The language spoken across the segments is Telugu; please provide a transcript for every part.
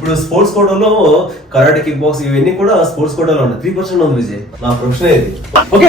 ఇప్పుడు స్పోర్ట్స్ కోటాలో కరాటే, కిక్ బాక్స్ ఇవన్నీ కూడా స్పోర్ట్స్ కోటాలో ఉన్నాయి. 3% ఉంది విజయ్. నా ప్రొఫెషన్ ఇది. ఓకే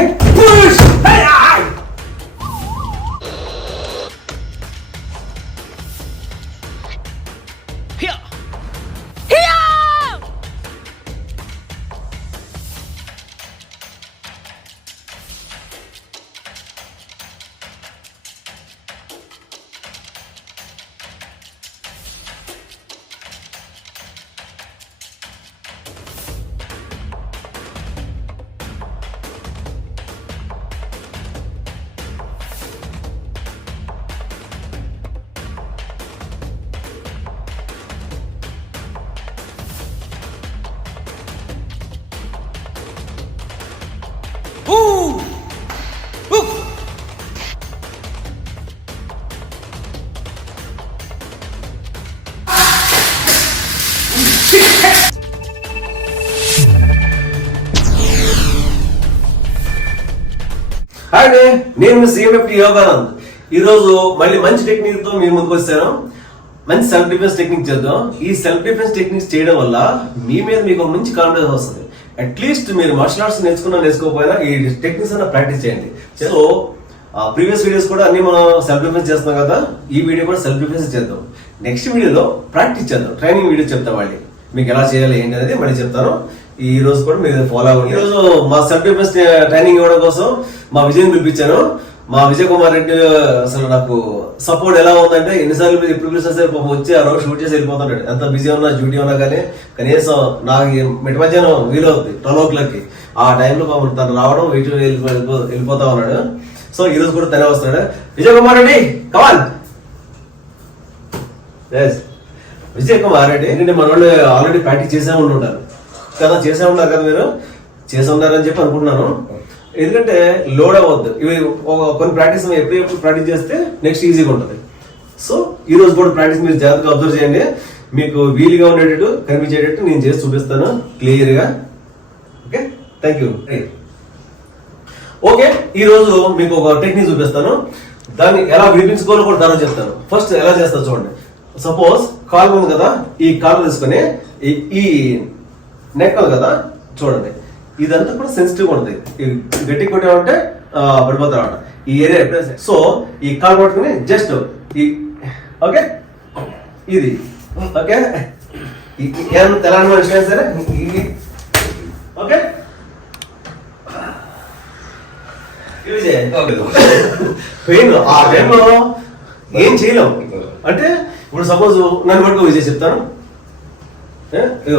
హాయ్ అండి, నేను మీ CMFT యోగానంద్. ఈరోజు మళ్ళీ మంచి టెక్నిక్ తో మీ ముందుకు వచ్చాను. మంచి సెల్ఫ్ డిఫెన్స్ టెక్నిక్ చేద్దాం. ఈ సెల్ఫ్ డిఫెన్స్ టెక్నిక్స్ చేయడం వల్ల మీ మీద మీకు మంచి కాన్ఫిడెన్స్ వస్తుంది. అట్లీస్ట్ మీరు మార్షల్ ఆర్ట్స్ నేర్చుకోకపోయినా ఈ టెక్నిక్స్ అన్న ప్రాక్టీస్ చేయండి. సో ప్రీవియస్ వీడియోస్ కూడా అన్ని మనం సెల్ఫ్ డిఫెన్స్ చేస్తున్నాం కదా, ఈ వీడియో కూడా సెల్ఫ్ డిఫెన్స్ చేద్దాం. నెక్స్ట్ వీడియోలో ప్రాక్టీస్ చేద్దాం. ట్రైనింగ్ వీడియో చెప్తాం మళ్ళీ మీకు ఎలా చేయాలి ఏంటి అనేది మళ్ళీ చెప్తాను. ఈ రోజు కూడా మీరు ఫాలో అవ్వండి. ఈ రోజు మా సెల్ఫ్ డిఫెన్స్ ట్రైనింగ్ ఇవ్వడం కోసం మా విజయ్ని పిలిపించాను. మా విజయ్ కుమార్ రెడ్డి అసలు నాకు సపోర్ట్ ఎలా ఉందంటే, ఎన్నిసార్లు ఎప్పుడు పిలిచినా సరే వచ్చి ఆ రోజు షూట్ చేసి వెళ్ళిపోతున్నాడు. ఎంత బిజీ ఉన్నా డ్యూటీ ఉన్నా కానీ కనీసం నాకు మిట్ట మధ్యాహ్నం వీలవుతుంది 12 o'clock. ఆ టైంలో తను రావడం వెళ్ళిపోతా ఉన్నాడు. సో ఈ రోజు కూడా తనే వస్తున్నాడు. విజయ్ కుమార్ రెడ్డి కమాన్. విజయ్ కుమార్ రెడ్డి ఏంటంటే మన వాళ్ళు ఆల్రెడీ ప్రాక్టీస్ చేసే ఉంటారు కదా, మీరు చేసే ఉన్నారని చెప్పి అనుకుంటున్నాను. ఎందుకంటే లోడ్ అవ్వద్దు. ఇవి కొన్ని ప్రాక్టీస్ ఎప్పుడు ప్రాక్టీస్ చేస్తే నెక్స్ట్ ఈజీగా ఉంటుంది. సో ఈ రోజు కూడా ప్రాక్టీస్ మీరు జాగ్రత్తగా అబ్జర్వ్ చేయండి. మీకు వీలుగా ఉండేటట్టు కనిపించేటట్టు నేను చేసి చూపిస్తాను క్లియర్ గా. Okay, thank you. ఓకే, ఈ రోజు మీకు ఒక టెక్నిక్ చూపిస్తాను. దాన్ని ఎలా విడిపించుకోవాలో కూడా దాని చెప్తాను. ఫస్ట్ ఎలా చేస్తాను చూడండి. సపోజ్ కాలు ఉంది కదా, ఈ కాలు తీసుకొని ఈ నెక్ కదా చూడండి, ఇదంతా కూడా సెన్సిటివ్ ఉంటుంది. గట్టి కొట్టామంటే పడిపోతారు అన్నమాట ఈ ఏరియా ఎప్పుడైనా. సో ఈ కాలు పట్టుకుని జస్ట్ ఓకే ఇది ఓకే తెలంగాణ మనిషి సరే ఓకే పెయిన్ ఆ టైంలో ఏం చేయలేం. అంటే ఇప్పుడు సపోజ్ నన్ను పట్టుకో విజయ్ చెప్తాను.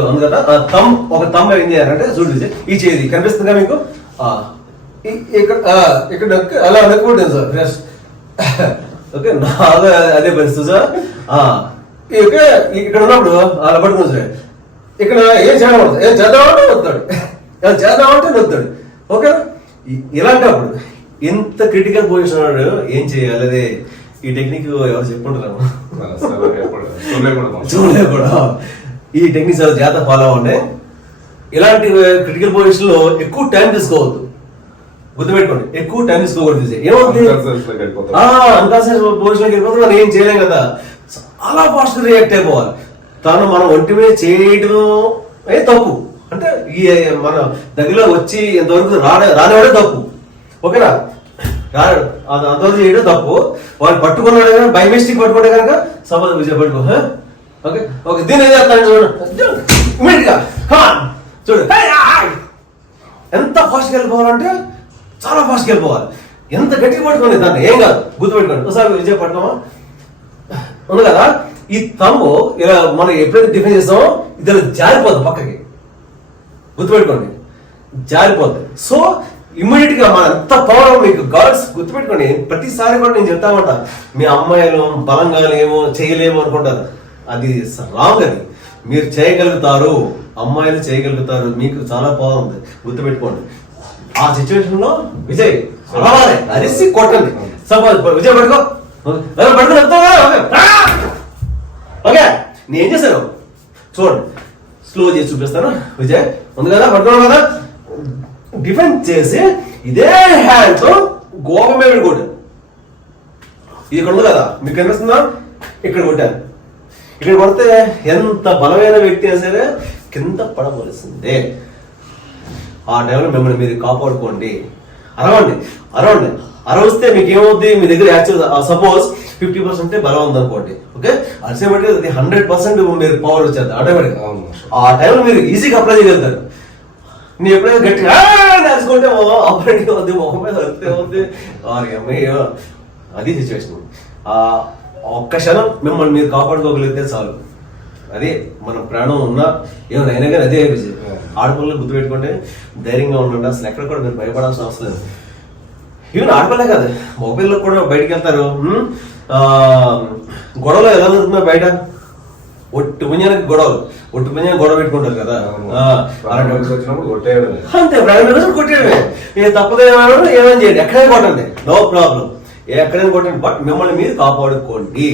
అందుకట ఒక తమ్ ఏం చేయాలంటే చూడు విజయ్, ఈ చేది కనిపిస్తుందిగా మీకు, ఇక్కడ అలా అనుకుంటాను సార్ ఫ్రెష్. ఓకే, అదే పరిస్థితి సార్. ఇక్కడ ఉన్నప్పుడు అలా పడుతుంది సార్. ఇక్కడ ఏం చేయకూడదు, ఏం చేద్దామంటే వస్తాడు, ఏం చేద్దామంటే వస్తాడు. ఓకే, ఇలాంటప్పుడు ఎంత క్రిటికల్ పొజిషన్ ఉన్నాడు ఏం చేయాలి, అదే ఈ టెక్నిక్ ఎవరు చెప్పుకుంటారు చూడలే కూడా. ఈ టెక్నిక్స్ చాలా జాగ్రత్త ఫాలో అవ్వండి. ఇలాంటి క్రిటికల్ పొజిషన్ లో ఎక్కువ టైం తీసుకోవద్దు, గుర్తుపెట్టుకోండి. ఎక్కువ టైం తీసుకోకూడదు. ఏమవుతుంది, అన్కాన్షియస్ పొజిషన్ వెళ్ళిపోతే మనం ఏం చేయలేం కదా. చాలా ఫాస్ట్ రియాక్ట్ అయిపోవాలి. తను మనం ఒంటి మీద చేయడం తప్పు. అంటే ఈ మన దగ్గరలో వచ్చి ఎంతవరకు రానివాడే తప్పు. ఓకేనా, అంతవరకు చేయడం తప్పు. వాళ్ళు పట్టుకున్నాడు కానీ బై మిస్టేక్ పట్టుకుంటే కనుక సపోజ్ విజయ్ పట్టుకో. ఓకే ఓకే, దీని ఏం చేస్తాను చూడు. ఎంత ఫాస్ట్గా వెళ్ళిపోవాలంటే చాలా ఫాస్ట్గా వెళ్ళిపోవాలి. ఎంత గట్టిగా పట్టుకోండి దాన్ని, ఏం కాదు, గుర్తుపెట్టుకోండి. ఒకసారి విజయ్ పట్టుకోమా ఉంది కదా, ఈ తమ్ము ఇలా మనం ఎప్పుడైతే డిఫెన్స్ చేస్తామో ఇది జారిపోద్ది పక్కకి, గుర్తుపెట్టుకోండి, జారిపోద్ది. సో ఇమ్మీడియట్ గా మన ఎంత పవర్ మీకు గర్ల్స్ గుర్తుపెట్టుకోండి. ప్రతిసారి కూడా నేను చెప్తా ఉంటా, మీ అమ్మాయిలు బలంగా లేమో చేయలేమో అనుకుంటారు. అది రాంగ్. అది మీరు చేయగలుగుతారు, అమ్మాయిలు చేయగలుగుతారు, మీకు చాలా పవర్ ఉంది, గుర్తుపెట్టుకోండి. ఆ సిచ్యువేషన్ లో విజయ్ రావాలి, అరిసి కొట్టండి. సపోజ్ విజయ్ పడుకో ఓకే, నేను చేశాను చూడండి, స్లో చేసి చూపిస్తాను. విజయ్ ఉంది కదా, పడుకోవడం కదా, డిఫెండ్ చేసి ఇదే హ్యాండ్ తో గోప మీద కొట్టాను. ఇది ఇక్కడ ఉంది కదా, మీకు కనిపిస్తుందా, ఇక్కడ కొట్టాను. ఇక్కడ కొడితే ఎంత బలమైన వ్యక్తి అయినా సరే కింద పడవలసిందే. ఆ టైంలో మిమ్మల్ని మీరు కాపాడుకోండి. అరవండి అరవస్తే మీకు ఏమవుద్ది, మీ దగ్గర యాక్చువల్ సపోజ్ 50% బలం ఉంది ఓకే, అల్సేపటికి అది 100% మీరు పవర్ వచ్చేది ఆటోమేటిక్. ఆ టైంలో మీరు ఈజీగా అప్లై చేయగలుగుతారు. నేను ఎప్పుడైనా గట్టిగా నేర్చుకుంటే ఆపరేటింగ్ అవుద్ది, మొహం మీద వస్తే అవుద్ది, అది సిచ్యువేషన్. ఒక్క క్షణం మిమ్మల్ని మీరు కాపాడుకోగలిగితే చాలు. అదే మన ప్రాణం ఉన్నా ఏమైనా అయినా కానీ అదే విజయ్. ఆడపిల్లలు గుర్తుపెట్టుకుంటే ధైర్యంగా ఉండండి. అసలు ఎక్కడ కూడా మీరు భయపడాల్సిన అవసరం లేదు. ఈవెన్ ఆడపిల్లే కాదు, మగపిల్లలు కూడా బయటికి వెళ్తారు. గొడవలు ఎలా జరుగుతున్నా బయట ఒట్టు పుణ్యానికి గొడవ పెట్టుకుంటారు కదా, అంతే ప్రైవేట్ కొట్టేయడమే. తప్పదు ఏమైనా చేయండి, ఎక్కడైనా కొట్టండి, నో ప్రాబ్లం, ఎక్కడైనా కొట్టండి. బట్ మిమ్మల్ని మీరు కాపాడుకోండి.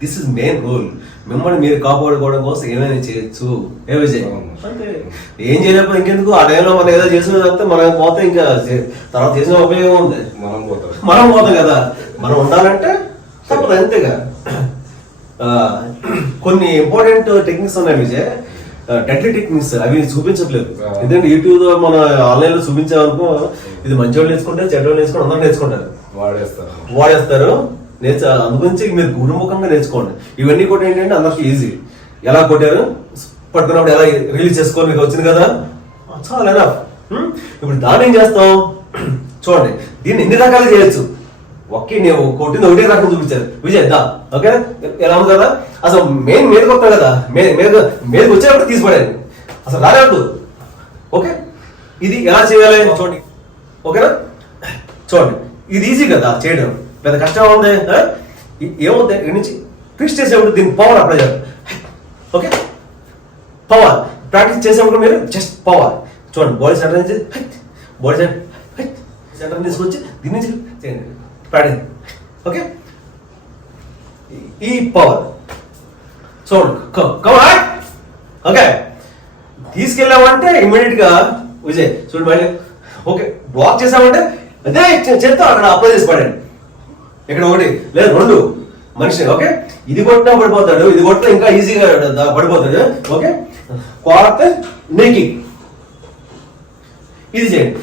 This is main rule. మిమ్మల్ని మీరు కాపాడుకోవడం కోసం ఏమైనా చేయొచ్చు. ఏ విజయ్ అంటే ఏం చేయలేకపోతే ఇంకెందుకు, ఆ టైంలో మనం ఏదో చేసిన చెప్తే మనం పోతే ఇంకా తర్వాత చేసిన ఉపయోగం ఉంది, మనం పోతాం కదా. మనం ఉండాలంటే తప్పదు, అంతేగా. కొన్ని ఇంపార్టెంట్ టెక్నిక్స్ ఉన్నాయి విజయ్, డెడ్లీ టెక్నిక్స్, అవి చూపించట్లేదు. ఎందుకంటే యూట్యూబ్ లో మన ఆన్లైన్ లో చూపించామనుకో, ఇది మంచి వాళ్ళు నేర్చుకుంటే చెడ్డ నేర్చుకుంటే అందరూ నేర్చుకుంటారు, వాడేస్తారు. అందుగురించి మీరు గురుముఖంగా నేర్చుకోండి. ఇవన్నీ కూడా ఏంటంటే అందరికి ఈజీ. ఎలా కొట్టారు, పట్టుకున్నప్పుడు ఎలా రిలీజ్ చేసుకోవాలి, మీకు వచ్చింది కదా, చాలా ఎనఫ్. ఇప్పుడు దాన్ని ఏం చేస్తాం చూడండి. దీన్ని ఎన్ని రకాలు చేయొచ్చు. ఒకే నేను కొట్టింది ఒకటే రకం చూపించారు విజయ్ దా, ఓకే ఎలా ఉంది కదా. అసలు మీదకి వస్తాం కదా, మీదకి వచ్చేటప్పుడు తీసిపడాను, అసలు రాలేదు. ఓకే, ఇది ఎలా చేయాలి చూడండి, ఓకేనా. చూడండి, ఇది ఈజీ కదా చేయడం, పెద్ద కష్టం ఉంది. ఏముంది, ఇక్కడి నుంచి ఫిక్స్ చేసేప్పుడు దీన్ని పవర్ అప్లై చేయాలి. ఓకే, పవర్ ప్రాక్టీస్ చేసేప్పుడు మీరు జస్ట్ పవర్ చూడండి. బాడీ సెంటర్ నుంచి బాడీ సెంటర్ తీసుకొచ్చి దీని నుంచి చేయండి ప్రాక్టీస్. ఓకే, ఈ పవర్ చూడండి. ఓకే, తీసుకెళ్ళామంటే ఇమ్మీడియట్ గా విజయ్ చూడండి మళ్ళీ. ఓకే, బ్లాక్ చేసామంటే అదే చేత్తో అక్కడ అప్లై చేసి పడండి. ఇక్కడ ఒకటి లేదు రెండు మనిషి. ఓకే, ఇది కొట్టినా పడిపోతాడు, ఇది కొట్టినా ఇంకా ఈజీగా పడిపోతాడు. ఓకే, క్వార్ట్ నెకి ఇది చేయండి.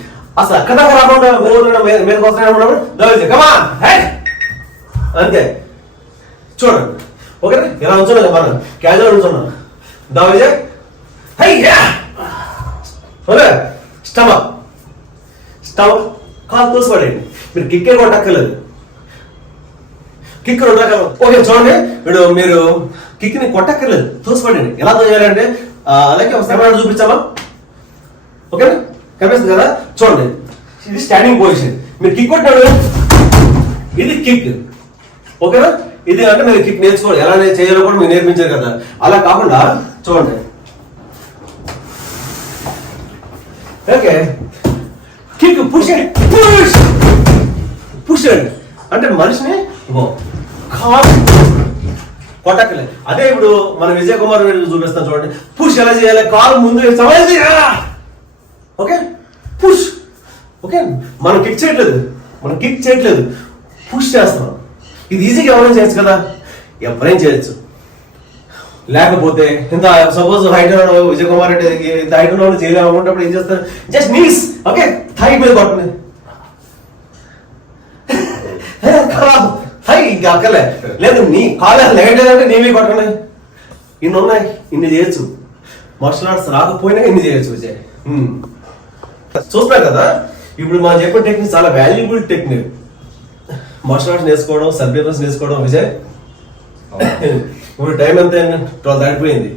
అసలు అక్కడ దాకా రాకుండా మీదకి వస్తున్నాడు కమాన్ అంతే. చూడండి, ఓకేనా, ఇలా ఉంచున్నా మనం క్యాజువల్ ఉంచున్నాం. దా విజయ్, ఓకే, స్టమక్ కాలు తోసిపడండి. మీరు కిక్కే కొట్టక్కర్లేదు, కిక్ రెండు రకాలు. ఓకే చూడండి, ఇప్పుడు మీరు కిక్ ని కొట్టక్కర్లేదు, తోసిపడండి. ఎలా తోయాలంటే అలాగే ఒక సెవెన్ చూపించామా, ఓకేనా, కనిపిస్తుంది కదా. చూడండి, ఇది స్టాండింగ్ పొజిషన్. మీరు కిక్ కొట్టాడు, ఇది కిక్, ఓకేనా. ఇది అంటే మీరు కిక్ నేర్చుకోండి, ఎలా చేయాలో కూడా మీరు నేర్పించారు కదా. అలా కాకుండా చూడండి, ఓకే, కిక్ పుష్ పుష్ అంటే మనిషిని కొట్టక్కలే. అదే ఇప్పుడు మన విజయ్ కుమార్ చూపిస్తాం చూడండి. పుష్ ఎలా చేయాలి, కాలు ముందు ఓకే, పుష్. ఓకే, మనం కిక్ చేయట్లేదు, పుష్ చేస్తున్నాం. ఇది ఈజీగా ఎవరైనా చేయొచ్చు కదా, ఎవరైనా చేయొచ్చు. లేకపోతే ఇంత సపోజ్ హైట్ విజయ్ కుమార్ రెడ్డి ఇంత హైట్ ఉన్న చేయలేము అనుకున్నప్పుడు ఏం చేస్తారు, జస్ట్ నీస్ ఓకే థై మీద కొట్టండి. ఖరాబ్ థై ఇంకా అక్కర్లే, లేదు నీ కాలే నెగటివ్ అంటే నీవే కొట్టండి. ఇన్ని ఉన్నాయి, ఇన్ని చేయొచ్చు. మార్షల్ ఆర్ట్స్ రాకపోయినా ఇన్ని చేయొచ్చు విజయ్. చూస్తున్నా కదా, ఇప్పుడు మనం చెప్పిన టెక్నిక్ చాలా వాల్యుబుల్ టెక్నిక్. మార్షల్ ఆర్ట్స్ నేర్చుకోవడం, సెల్ఫ్ డిఫెన్స్ నేర్చుకోవడం విజయ్. ఇప్పుడు టైం ఎంత 12 దాటిపోయింది.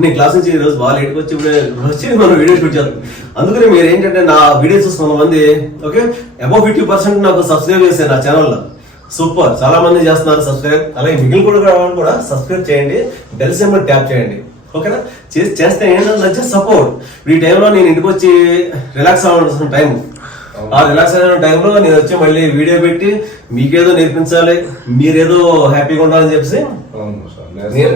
నేను క్లాస్ నుంచి ఈరోజు బాగా లేట్కి వచ్చి మనం వీడియో షూట్ చేస్తాం. అందుకని మీరు ఏంటంటే నా వీడియో చూస్తున్న మంది ఓకే అబౌవ్ 50% నాకు సబ్స్క్రైబ్ చేశారు నా ఛానల్లో. సూపర్, చాలా మంది చేస్తున్నారు సబ్స్క్రైబ్. అలాగే మిగిలిన కూడా సబ్స్క్రైబ్ చేయండి, బెల్ సింబల్ ట్యాప్ చేయండి. ఓకేనా, చేస్తే ఏంటంటే సపోర్ట్. ఈ టైంలో నేను ఇంటికి వచ్చి రిలాక్స్ అవ్వాల్సిన టైం, ఆ రిలాక్స్ అయిన టైంలో నేను వచ్చి మళ్ళీ వీడియో పెట్టి మీకేదో నేర్పించాలి, మీరేదో హ్యాపీగా ఉండాలని చెప్పేసి నేను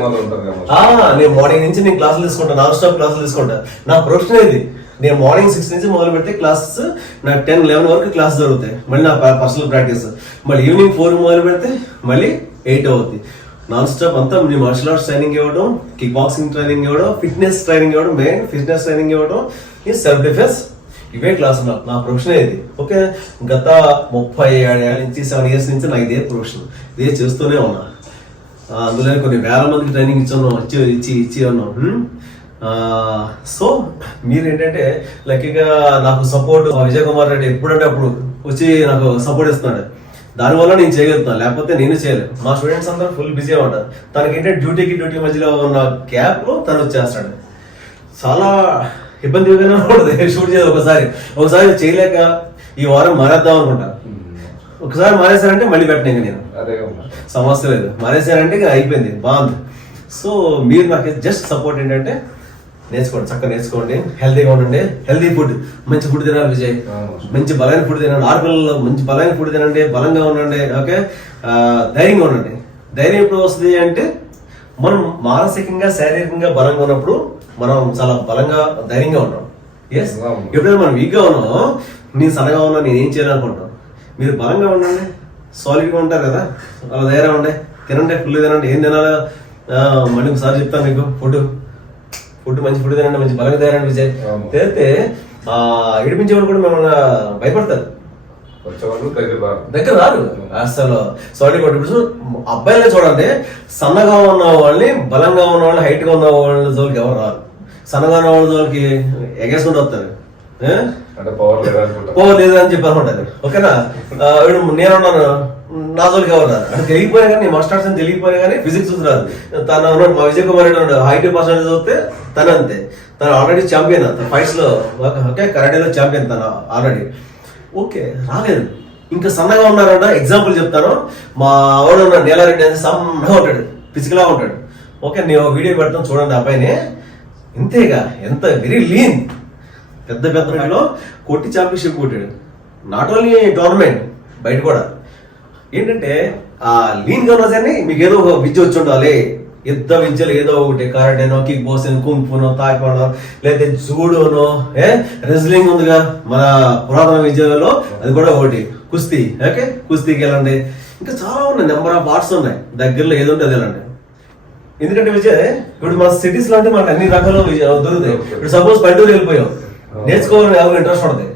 మార్నింగ్ నుంచి నేను క్లాసులు తీసుకుంటా, నాన్ స్టాప్ క్లాసులు తీసుకుంటా. నా ప్రొఫెషన్ ఇది. నేను మార్నింగ్ 6 నుంచి మొదలు పెడితే క్లాసెస్ నాకు 10-11 వరకు క్లాస్ జరుగుతాయి. మళ్ళీ నా పర్సనల్ ప్రాక్టీస్. మళ్ళీ ఈవినింగ్ 4 మొదలు పెడితే మళ్ళీ 8 అవుతుంది. నాన్ స్టాప్ అంతా మీ మార్షల్ ఆర్ట్స్ ట్రైనింగ్ ఇవ్వడం, కిక్ బాక్సింగ్ ట్రైనింగ్ ఇవ్వడం, ఫిట్నెస్ ట్రైనింగ్ ఇవ్వడం, మెయిన్ ఫిట్నెస్ ట్రైనింగ్ ఇవ్వడం, ఈ సెల్ఫ్ డిఫెన్స్, ఇవే క్లాస్ నా ప్రొఫెషన్ ఇది. ఓకే, గత 37 ఏళ్ళ నుంచి 7 years నుంచి నాకు ఇదే ప్రొఫెషన్, ఇదే చేస్తూనే ఉన్నా. అందులో కొన్ని వేల మందికి ట్రైనింగ్ ఇచ్చి ఉన్నాం. సో మీరు ఏంటంటే లక్కీగా నాకు సపోర్ట్ విజయ్ కుమార్ రెడ్డి ఎప్పుడంటే అప్పుడు వచ్చి నాకు సపోర్ట్ ఇస్తున్నాడు. దానివల్ల నేను చేయగలుగుతాను, లేకపోతే నేను చేయలేదు. మా స్టూడెంట్స్ అందరూ ఫుల్ బిజీ ఉంటారు. తనకి ఏంటంటే డ్యూటీ మధ్యలో ఉన్న గ్యాప్ లో తను వచ్చేస్తాడు. చాలా ఇబ్బందిగానే ఉంటుంది షూట్ చేయాలి. ఒకసారి చేయలేక ఈ వారం మారేద్దాం అనుకుంటా. ఒకసారి మారేశారంటే మళ్ళీ పెట్టిన నేను సమస్య లేదు, మారేశారంటే అయిపోయింది, బాగుంది. సో మీరు నాకు జస్ట్ సపోర్ట్ ఏంటంటే నేర్చుకోండి, చక్కగా నేర్చుకోండి, హెల్తీగా ఉండండి. హెల్తీ ఫుడ్, మంచి ఫుడ్ తినాలి విజయ్, మంచి బలమైన ఫుడ్ తినండి. ఆడపిల్లల్లో మంచి బలమైన ఫుడ్ తినండి, బలంగా ఉండండి. ఓకే, ధైర్యంగా ఉండండి. ధైర్యం ఎప్పుడు వస్తుంది అంటే మనం మానసికంగా శారీరకంగా బలంగా ఉన్నప్పుడు మనం చాలా బలంగా ధైర్యంగా ఉంటాం. ఎస్, ఎప్పుడైతే మనం వీక్గా ఉన్నాం, నేను సన్నగా ఉన్నా, నేను ఏం చేయాలనుకుంటాం. మీరు బలంగా ఉండండి, సాలిడ్గా ఉంటారు కదా, అలా ధైర్యం ఉండే తినండి, ఫుల్ తినండి. ఏం తినాలో మళ్ళీ ఒకసారి చెప్తాను మీకు. ఫుడ్ మంచి ఫుడ్ తినండి, మంచి బలంగా తయారండి విజయ్. తెలిస్తే ఏడిపించేవాళ్ళు కూడా మిమ్మల్ని భయపడతారు, దగ్గర రారు అసలు. సారీ ఇప్పుడు అబ్బాయిలే చూడండి, సన్నగా ఉన్న వాళ్ళని, బలంగా ఉన్న వాళ్ళని, హైట్ గా ఉన్న వాళ్ళ జోలికి ఎవరు రారు. సన్నగా ఉన్న వాళ్ళ జోలికి ఎగేసుకుంటూ వస్తారు, పవర్ లేదు అని చెప్పి అనుకుంటారు. ఓకేనా, నేనున్నాను, నా జోలికి ఎవరు రారు. అంటే తెలియకపోయినా కానీ, మాస్టర్స్ అని తెలియకపోయినా కానీ ఫిజిక్స్ చూస్తున్నారు. తను ఉన్నాడు మా విజయ్ కుమార్ రెడ్డి ఉన్నాడు, హైట్ పర్సెంటేజ్ చూస్తే తను అంతే. తను ఆల్రెడీ ఛాంపియన్, తన ఫైట్స్ లో, ఓకే, కరాటేలో ఛాంపియన్ తను ఆల్రెడీ. ఓకే, రాలేదు. ఇంకా సన్నగా ఉన్నారంట. ఎగ్జాంపుల్ చెప్తాను, మా ఆవిడ ఉన్నాడు నీలారెడ్డి అని, సన్నగా ఉంటాడు, పిసికలా ఉంటాడు. ఓకే, నేను వీడియో పెడతాను చూడండి. అబ్బాయిని ఇంతేగా, ఎంత వెరీ లీన్, పెద్ద వీడిలో కొట్టి ఛాంపియన్షిప్ కొట్టాడు. నాట్ ఓన్లీ టోర్నమెంట్, బయట కూడా. ఏంటంటే ఆ లీన్ గా ఉన్నా సరే మీకు ఏదో ఒక విద్య వచ్చి ఉండాలి. యుద్ధ విద్యలు ఏదో ఒకటి, కరాటేనో, కిక్ బాక్సింగ్, కుంగ్ఫునో, తాయిక్వాండో, లేదా జూడోనో, రెజ్లింగ్ ఉందిగా మన పురాతన విద్యలో, అది కూడా ఒకటి. కుస్తీ, ఓకే, కుస్తీకి వెళ్ళండి. ఇంకా చాలా ఉన్నాయి, నెంబర్ ఆఫ్ ఆర్ట్స్ ఉన్నాయి. దగ్గరలో ఏది ఉంటే అది వెళ్ళండి. ఎందుకంటే విజయ్, ఇప్పుడు మన సిటీస్ లో అంటే మనకు అన్ని రకాలు దొరుకుతాయి. ఇప్పుడు సపోజ్ పల్లెటూరు వెళ్ళిపోయాం, నేర్చుకోవాలని ఎవరికి ఇంట్రెస్ట్ ఉంటుంది,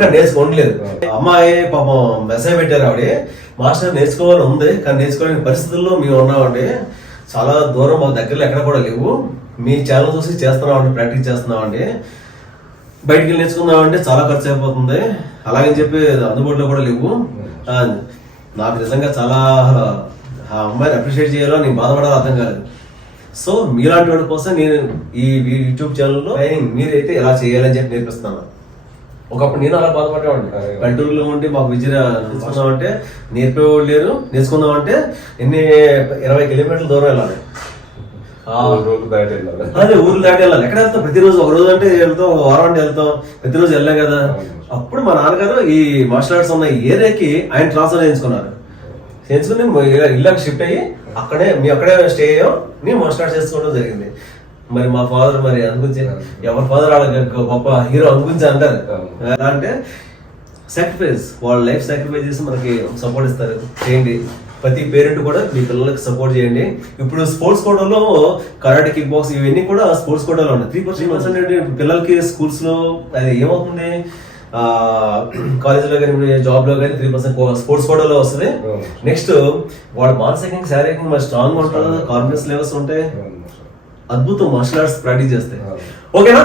కానీ నేర్చుకోవట్లేదు. అమ్మాయి పాపం మెసేజ్ పెట్టారు, ఆవిడ మాస్టర్ నేర్చుకోవాలని ఉంది, కానీ నేర్చుకోలేని పరిస్థితుల్లో మేము ఉన్నామండి. చాలా దూరం, మాకు దగ్గరలో ఎక్కడ కూడా లేవు. మీ ఛానల్ చూసి చేస్తున్నామండి, ప్రాక్టీస్ చేస్తున్నామండి. బయటికి వెళ్ళి నేర్చుకుందామంటే చాలా ఖర్చు అయిపోతుంది, అలాగని చెప్పి అందుబాటులో కూడా లేవు. నాకు నిజంగా చాలా ఆ అమ్మాయిని అప్రిషియేట్ చేయాలో, నేను బాధపడాలో అర్థం కాలేదు. సో మీలాంటి వాడి కోసం నేను ఈ యూట్యూబ్ ఛానల్లో మీరైతే ఎలా చేయాలని చెప్పి నేర్పిస్తున్నాను. ఒకప్పుడు నేను అలా బాధపడేవాడిని, పల్లెటూరులో ఉండి మాకు విద్య నేర్చుకుందామంటే నేర్పేవాళ్ళు లేరు. నేర్చుకుందామంటే 20 kilometers దూరం వెళ్ళాలి, అదే ఊర్లు దాటి వెళ్ళాలి. ఎక్కడ వెళ్తాం ప్రతిరోజు? ఒక రోజు అంటే వెళ్తాం, ఒక వారం అంటే వెళ్తాం, ప్రతిరోజు వెళ్ళాం కదా. అప్పుడు మా నాన్నగారు ఈ మార్షల్ ఆర్ట్స్ ఉన్న ఏరియాకి ఆయన ట్రాన్స్ఫర్ చేయించుకున్నారు. చేయించుకుని ఇళ్ళకి షిఫ్ట్ అయ్యి అక్కడే స్టే అయ్యాం. మేము మార్షల్ ఆర్ట్స్ చేసుకోవడం జరిగింది. మరి మా ఫాదర్ మరి అనుకుంటే ఎవరి ఫాదర్ వాళ్ళ గొప్ప హీరో అనుకుంటే అంటారు. ఎలా అంటే సాక్రిఫైస్, వాళ్ళ లైఫ్ సాక్రిఫైస్ చేసి మనకి సపోర్ట్ ఇస్తారు. చేయండి, ప్రతి పేరెంట్ కూడా మీ పిల్లలకి సపోర్ట్ చేయండి. ఇప్పుడు స్పోర్ట్స్ కోటాలో కరాటే, కిక్ బాక్స్ ఇవన్నీ కూడా స్పోర్ట్స్ కోటాలో ఉన్నాయి. 3% పిల్లలకి స్కూల్స్ లో అది ఏమవుతుంది, కాలేజీలో కానీ జాబ్ లో కానీ 3% స్పోర్ట్స్ కోటాలో వస్తుంది. నెక్స్ట్ వాడు మానసికంగా శారీరకంగా స్ట్రాంగ్ ఉంటారు, కాన్ఫిడెన్స్ లెవెల్స్ ఉంటాయి, అద్భుతం మార్షల్ ఆర్ట్స్ ప్రాక్టీస్ చేస్తాయి. ఓకేనా?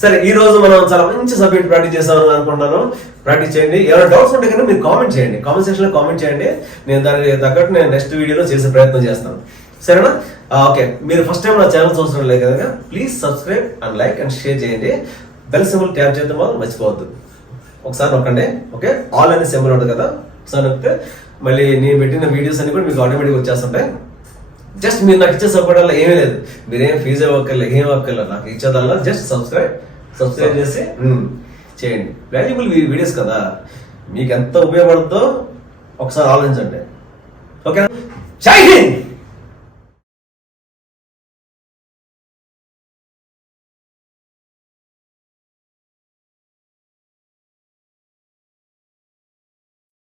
సరే, ఈ రోజు మనం చాలా మంచి సబ్జెక్ట్ ప్రాక్టీస్ చేస్తామని అనుకుంటున్నాను. ప్రాక్టీస్ చేయండి. ఏమైనా డౌట్స్ ఉంటే కనుక మీరు కామెంట్ చేయండి, కామెంట్ సెక్షన్ లో కామెంట్ చేయండి. నేను దానికి తగ్గట్టు నేను నెక్స్ట్ వీడియోలో చేసే ప్రయత్నం చేస్తాను. సరేనా? ఓకే, మీరు ఫస్ట్ టైం నా ఛానల్ చూసిన లేదు కనుక please subscribe and like and share చేయండి. బెల్ సింబల్ ట్యాప్ చేద్దాం, వాళ్ళు మర్చిపోవద్దు. ఒకసారి నొక్కండి. ఓకే, ఆల్ అనే సింబల్ ఉంటుంది కదా, ఒకసారి నొక్కితే మళ్ళీ నేను పెట్టిన వీడియోస్ అన్ని కూడా మీకు ఆటోమేటిక్గా వచ్చేస్తుంటాయి. జస్ట్ మీరు నాకు ఇచ్చే సపోర్ట్ వల్ల ఏమీ లేదు, మీరేం ఫీజు ఇవ్వక్కర్లేదు, ఏం ఇవ్వక్కర్లేదు. నాకు ఇచ్చేదల్లా జస్ట్ సబ్స్క్రైబ్ చేసి చేయండి. వాల్యుబుల్ వీడియోస్ కదా, మీకు ఎంత ఉపయోగపడుతుందో ఒకసారి ఆలోచించండి. ఓకే, జై హింద్.